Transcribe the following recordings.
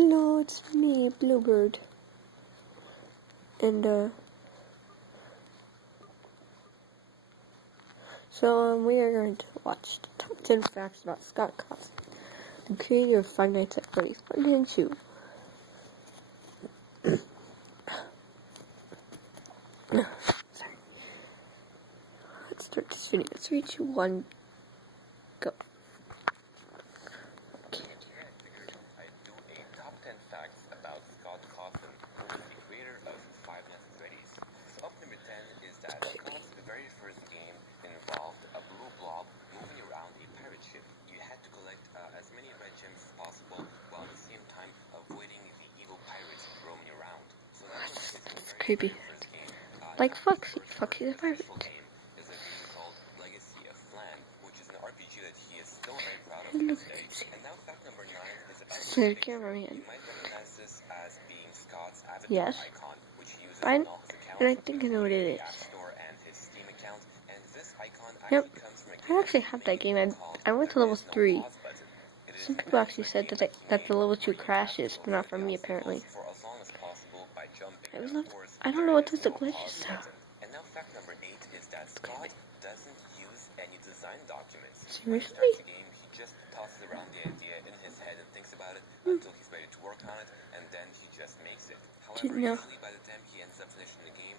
Hello, it's me, Bluebird. And, we are going to watch the top 10 facts about Scott Cawthon, the creator of Five Nights at Freddy's 1 and 2. Sorry. Let's start this video. 3, 2, 1, go. I'd do a top 10 facts about Scott Cawthon, who is the creator of Five Nights at Freddy's. So up number 10 is that Scott's very first game involved a blue blob moving around a pirate ship. You had to collect as many red gems as possible while at the same time avoiding the evil pirates roaming around. So that was his very Creepy. first game. Like Foxy. Foxy's a pirate. Game is a game called Legacy of Flan, which is an RPG that he is still very proud of to Look this day. And now fact number 9 is about the cameraman. You might recognize this as being Scott's avatar Yes. icon, which he uses I- on all his accounts, And I think I know what it the is. App Store and his Steam account. And this icon Yep. actually comes from a I game actually have that game. I went to level 3. Some people actually said that the level 2 crashes, but not for me apparently. For as long as possible by jumping. I And love. of course, I don't know what there this is no glitch pause is though. button. And now fact number 8 is that Scott doesn't use any design documents. Seriously? When he starts the game, he just tosses around the idea in his head and thinks about it until he's ready to work on it, and then he just makes it. However, No. usually by the time he ends up finishing the game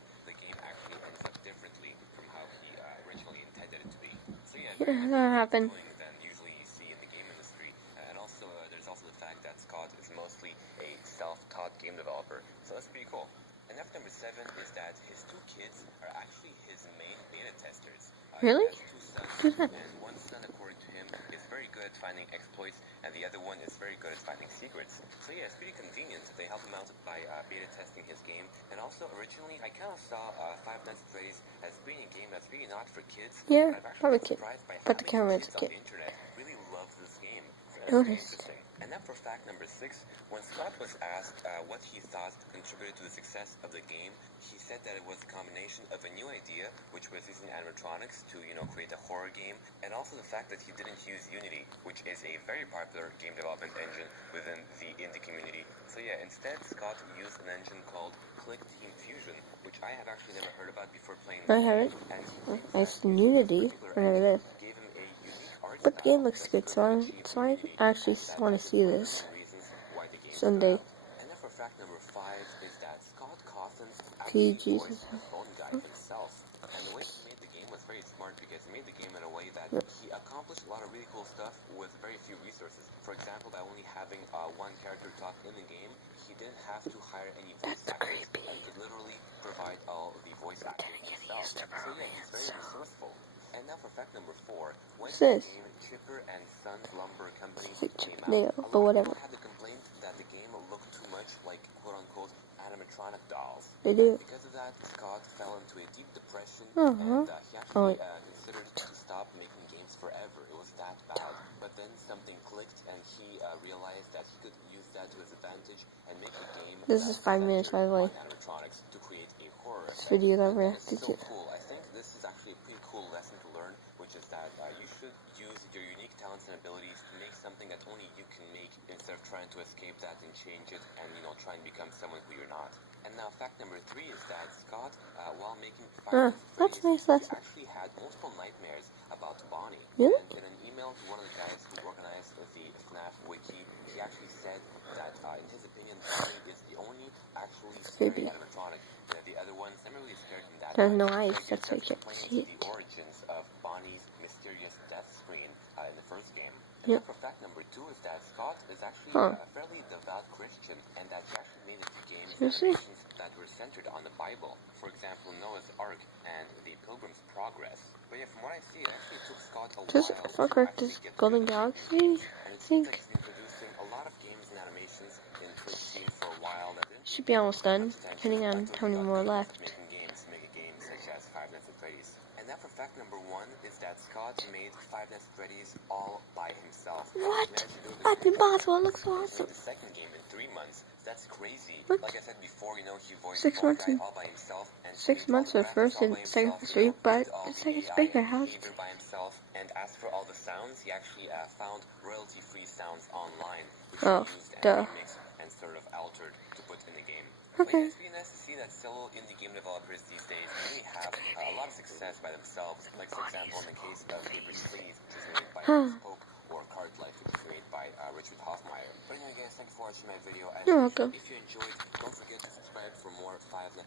actually ends up differently from how he originally intended it to be. So yeah, Yeah, that happened. than usually you see in the game industry. And also, there's also the fact that Scott is mostly a self-taught game developer, so that's pretty cool. And fact number 7 is that his 2 kids are actually his main beta testers. Really? He has 2 sons, Who's that? and one son, according to him, is very good at finding exploits, and the other one is very good at finding secrets. So yeah, it's pretty convenient. They help him out by beta testing his game. And also, originally, I kind of saw Five Nights at Freddy's as being a game that's really not for kids. Yeah, I've actually probably been kid. surprised by But how the many cameraman's kids a on kid. the internet really loves this game. So that's Noticed. interesting. And now for fact number 6, when Scott was asked what he thought contributed to the success of the game, he said that it was a combination of a new idea, which was using animatronics to, create a horror game, and also the fact that he didn't use Unity, which is a very popular game development engine within the indie community. So yeah, instead Scott used an engine called Click Team Fusion, which I have actually never heard about before playing I this heard game, and he claims I that used Unity, whatever it is. gave him a unique art But the game style looks that he good, so I couldn't achieve in Unity. actually want to see this Reasons why the game Sunday. stood out. And then for fact number 5 is that Scott Cawthon actually Jesus. voiced the phone guy himself. And the way he made the game was very smart because he made the game in a way that he accomplished a lot of really cool stuff with very few resources. For example, by only having one character talk in the game, he didn't have to hire any voice actors and could literally provide all of the voice acting himself. So yeah, he's very resourceful. And now for fact number 4, when What's the this? game Chipper and Sons Lumber Company It's like came out, Chippendale, a lot but of whatever. people had the complaint that the game looked too much like quote-unquote animatronic dolls. They do. And because of that, Scott fell into a deep depression, Uh-huh. and he actually Oh. considered to stop making games forever. It was that bad. But then something clicked, and he realized that he could use that to his advantage and make a game. This is 5 minutes, by the way. On animatronics to create a horror This effect. video that And this reacted is so to. cool. I think this is actually a pretty cool lesson to learn, which is that you should use your unique talents and abilities to make something that only you can make instead of trying to escape that and change it and try and become someone who you're not. And now fact number 3 is that Scott, while making Five Nights at That's a nice Freddy's, lesson. actually had multiple nightmares about Bonnie. Really? And in an email to one of the guys who organized the FNAF wiki, he actually said that in his opinion, Bonnie is the only actually scary Creepy. animatronic. The other ones never really scared him that There's much. no eyes, So I that's guess why you can't explains see it. the origins of Bonnie's mysterious death screen in the first game. Yep. For fact number 2 is that Scott is actually Huh. a fairly devout Christian, and that he actually made a few games Seriously? that were centered on the Bible. For example, Noah's Ark and The Pilgrim's Progress. But yeah, from what I see, it actually took Scott a This, while if I'm to correct, actually this get Golden through the Galaxy, and I it seems think, like he's been producing a lot of games and animations in Twitch Team for a while that didn't should be almost done, depending on how many more left. making games to make a game such as Five Nights at Freddy's. And now for fact number 1 is that Scott made Five Nights at Freddy's all by himself. What? He managed to do it That's impossible, it looks He made awesome. the second game in 3 months. That's crazy. What? Like I said before, he voiced 6 the months guy and all by himself. And 6 created all months the are graphics first all and by second himself, street, but did all it's the like it's AI bigger and house. behavior by himself. And as for all the sounds, he actually found royalty-free sounds online, which Oh, he used and duh. remixed and sort of altered to put in the game. Okay. But it's really nice to see that several indie game developers these days really have a lot of success by themselves. Like, for example, in the case of Papers, Please, which is made by Spoke, or Card Life, which is made by Richard Hoffmeyer. But anyway, guys, thank you for watching my video. And You're welcome. If you enjoyed, don't forget to subscribe for more 5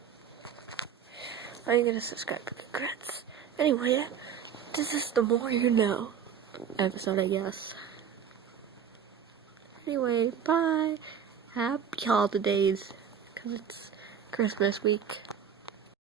Are you gonna subscribe? Congrats. Anyway, this is the more you know episode, I guess. Anyway, bye. Happy holidays, because it's Christmas week.